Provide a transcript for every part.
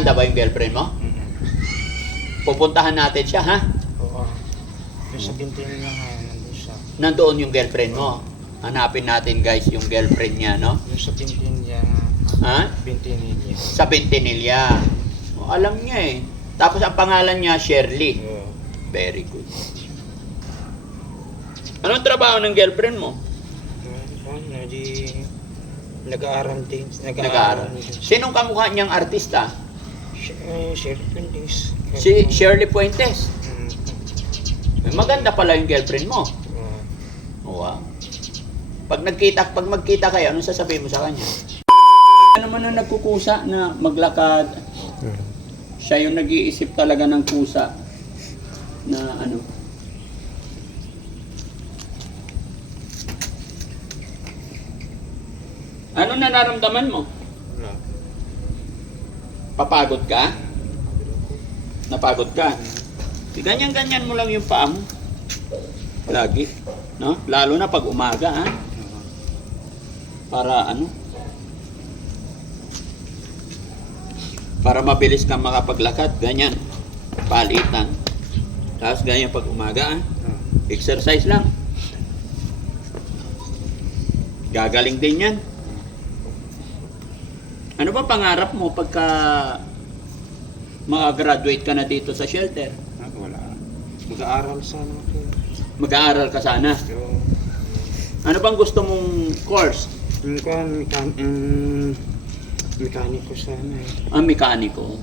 Maganda ba yung girlfriend mo? Pupuntahan natin siya, ha? Oo. Yung sa binti niya nga, nandun siya. Nandoon yung girlfriend mo. Hanapin natin, guys, yung girlfriend niya, no? Yung sa binti niya, Ha? binti niya. Sa Bentinilla. O, alam niya eh. Tapos ang pangalan niya, Shirley. Oo. Very good. Anong trabaho ng girlfriend mo? Nag-aaral din. Nag-aaral. Sinong kamukha niyang artista? Shirley Fuentes. Si Shirley Fuentes. Maganda pala yung girlfriend mo. Wow. Pag magkita kayo, anong sasabihin mo sa kanya? Ano naman na nagkukusa na maglakad? Siya yung nag-iisip talaga ng kusa na ano. Ano nararamdaman mo? Wala. Papagod ka? Napagod ka? Ganyan-ganyan mo lang yung paa mo. Lagi. No? Lalo na pag umaga, ha? Para ano? Para mabilis kang makapaglakad. Ganyan. Palitan. Tapos ganyan pag umaga, ha? Exercise lang. Gagaling din yan. Ano ba pangarap mo pagka makagraduate ka na dito sa shelter? Wala. Mag-aaral sana ako. Mag-aaral ka sana. Ano bang gusto mong course? Mekaniko sana eh. Ah, mekaniko.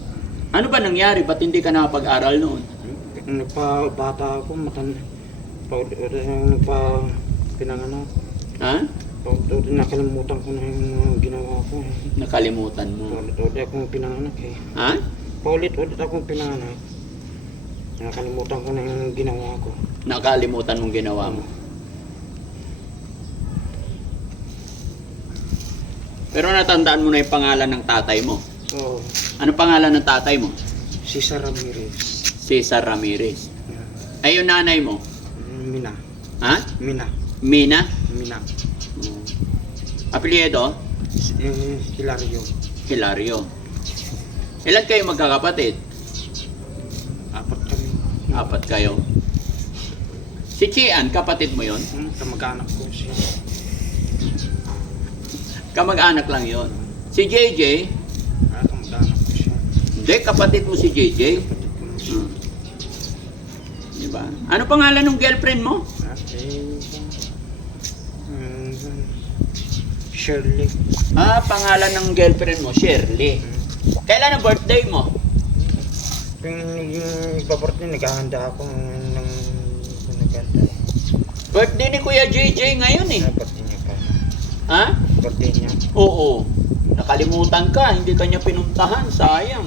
Ano ba nangyari? Ba't hindi ka nakapag-aral noon? Nagpa-bata ako, pinanganak. Ha? Nakalimutan ko na yung ginawa ko eh. Nakalimutan mo. Paulit-ulit akong pinanganak eh. Ha? Paulit-ulit akong pinanganak. Nakalimutan ko na yung ginawa ko. Nakalimutan mong ginawa mo. Pero natandaan mo na yung pangalan ng tatay mo. Oo. Ano pangalan ng tatay mo? Cesar Ramirez. Cesar Ramirez. Ay, yung nanay mo? Mina. Ha? Mina. Mina? Mina. Apelyido? Hilario. Hilario. Ilan kayo magkakapatid? 4 kami. 4 kayo. Si Chian, kapatid mo yon? Kamag-anak ko siya. Kamag-anak lang yon. Si JJ? Kamag-anak ko siya. Hindi, kapatid mo si JJ. Kapatid ko na siya. Diba? Ano pangalan ng girlfriend mo? Shirley. Ah, pangalan ng girlfriend mo, Shirley. Kailan ang birthday mo? Yung birthday, naghahanda ako ng naghahanda. Birthday ni Kuya JJ ngayon eh. Birthday niya pa. Ha? Birthday niya. Oo. Nakalimutan ka, hindi ka niya pinuntahan, sayang.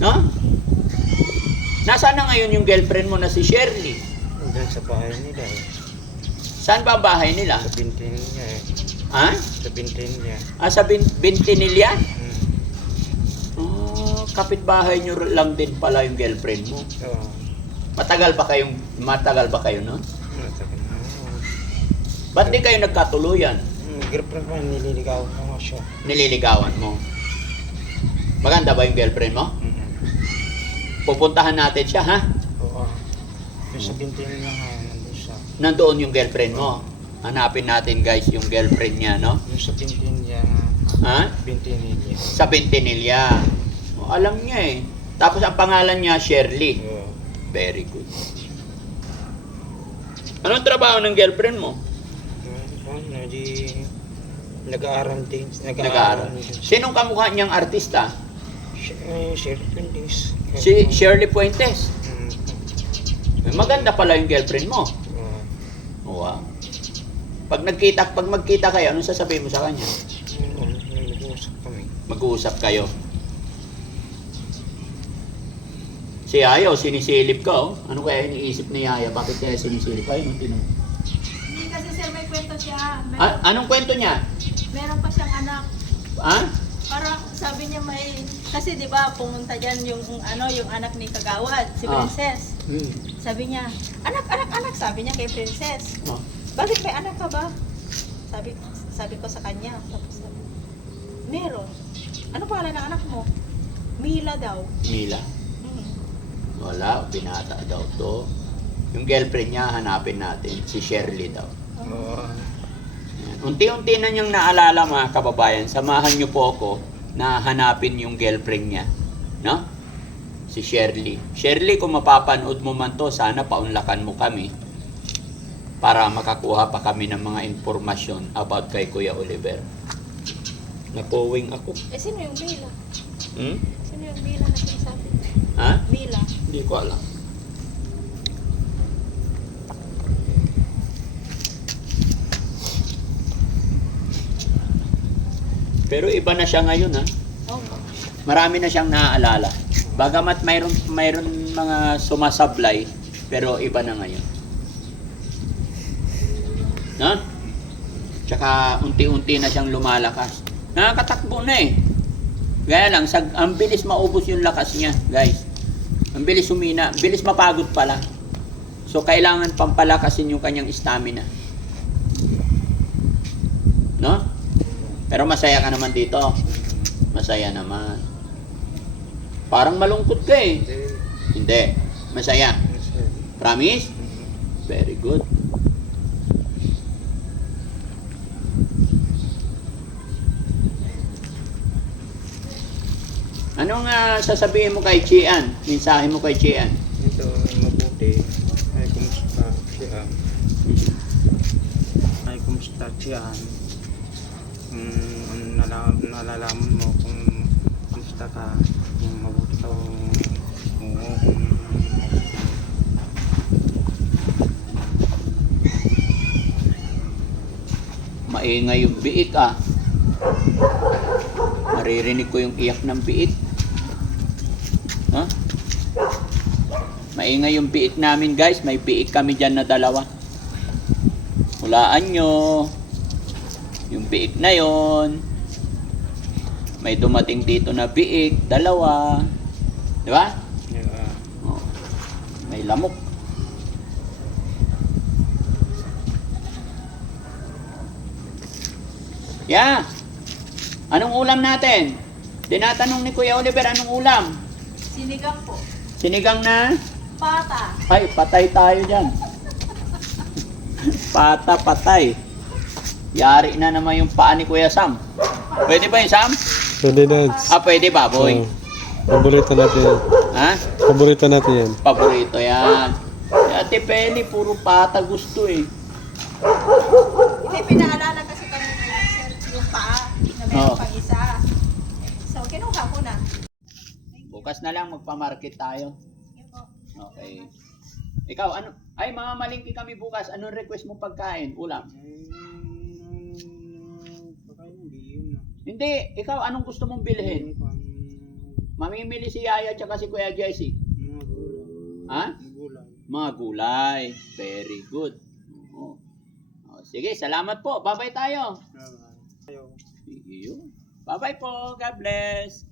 No? Nasaan na ngayon yung girlfriend mo na si Shirley? Diyan sa bahay nila eh. Saan ba ang bahay nila? Sa binti niya eh. Ha? Sa binti niya. Ah, sa Bentinilla? Hmm. Oh, kapitbahay nyo lang din pala yung girlfriend mo. Oo. Matagal ba kayo, no? Matagal na. Ba't di kayo nagkatuluyan? Girlfriend pa, nililigaw ko nga siya. Nililigawan mo. Maganda ba yung girlfriend mo? Pupuntahan natin siya, ha? Oo. Yung sa binti niya nga, nandun siya. Nandoon yung girlfriend mo. Hanapin natin, guys, yung girlfriend niya, no? Yung sa binti niya, Ha? binti niya. Sa Bentinilla. O, alam niya eh. Tapos ang pangalan niya, Shirley. Oo. Very good. Anong trabaho ng girlfriend mo? Nag-aaral din. Nag-aaral. Sinong kamukha niyang artista? Shirley Fuentes. Si Shirley Fuentes. Maganda pala yung girlfriend mo. Wow. Pag magkita kayo, anong sasabihin mo sa kanya? Nag-uusap kami. Mag-uusap kayo. Si Yaya, sinisilip ka, oh. Ano kaya iniisip ni Yaya? Bakit kaya sinisilip kayo? Hindi kasi sir, may kwento siya. Anong kwento niya? Meron pa siyang anak. Ha? Parang sabi niya may... Kasi di ba pumunta dyan yung anak ni Kagawad, si Princess. Sabi niya, anak, sabi niya kay Princess. Oh. Bakit may anak ka ba? Sabi ko sa kanya. Tapos sabi, meron. Ano pangalan ng anak mo? Mila daw. Mila? Mm. Wala, binata daw to. Yung girlfriend niya, hanapin natin. Si Shirley daw. Oo. Yan. Unti-unti na niyang naalala mga kababayan. Samahan niyo po ako na hanapin yung girlfriend niya. No? Si Shirley. Shirley, kung mapapanood mo man to, sana paunlakan mo kami para makakuha pa kami ng mga impormasyon about kay Kuya Oliver. Napuwing ako. Eh, sino yung Mila? Hmm? Sino yung Mila na sinasabi? Ha? Mila. Hindi ko alam. Pero iba na siya ngayon, ha? Oh. Marami na siyang naaalala. Bagamat mayroon mga sumasablay, pero iba na ngayon. No? Tsaka unti-unti na siyang lumalakas. Nakakatakbo na eh. Gaya lang, ang bilis maubos yung lakas niya, guys. Ang bilis humina, bilis mapagod pala. So, kailangan pampalakasin yung kanyang stamina. No? Pero masaya ka naman dito. Masaya naman. Parang malungkot ka eh. Hindi. Masaya. Promise? Very good. Anong sasabihin mo kay Chian? Mensahe mo kay Chian? Ito mabuti. Ay, kumusta siya? Ay, kumusta siya? Nalalaman mo kung kumusta ka, kung mabuti ka, oo, kung Maingay yung biik ah. Maririnig ko yung iyak ng biik. Ha? Maingay yung biik namin guys. May biik kami dyan na dalawa. Hulaan nyo. Yung biik na yon. May dumating dito na biik. Dalawa. Di ba? Oh. May lamok. Yeah. Anong ulam natin? Tinatanong ni Kuya Oliver, anong ulam? Sinigang po. Sinigang na? Pata. Ay, patay tayo dyan. Pata, patay. Yari na naman yung paa ni Kuya Sam. Pwede ba yung Sam? Pwede na. Pwede ba, boy? Oo. Paborito natin yan. Ha? Paborito natin yan. Paborito yan. Si Ate Penny, puro pata gusto eh. Hindi, pinaalala kasi kami ngayon, sir, yung paa na meron Oo. pang isa. So, kinuha ko na. Bukas na lang magpa-market tayo. Yun po. Okay. Ikaw, ano? Ay, mamalingki kami bukas. Anong request mo pagkain? Ulam? Hindi. Ikaw, anong gusto mong bilhin? Mamimili si Yaya at si Kuya Jesse. Ha? Mga gulay. Very good. Oo. Oh, sige, salamat po. Bye-bye tayo. Sige. Bye-bye po. God bless.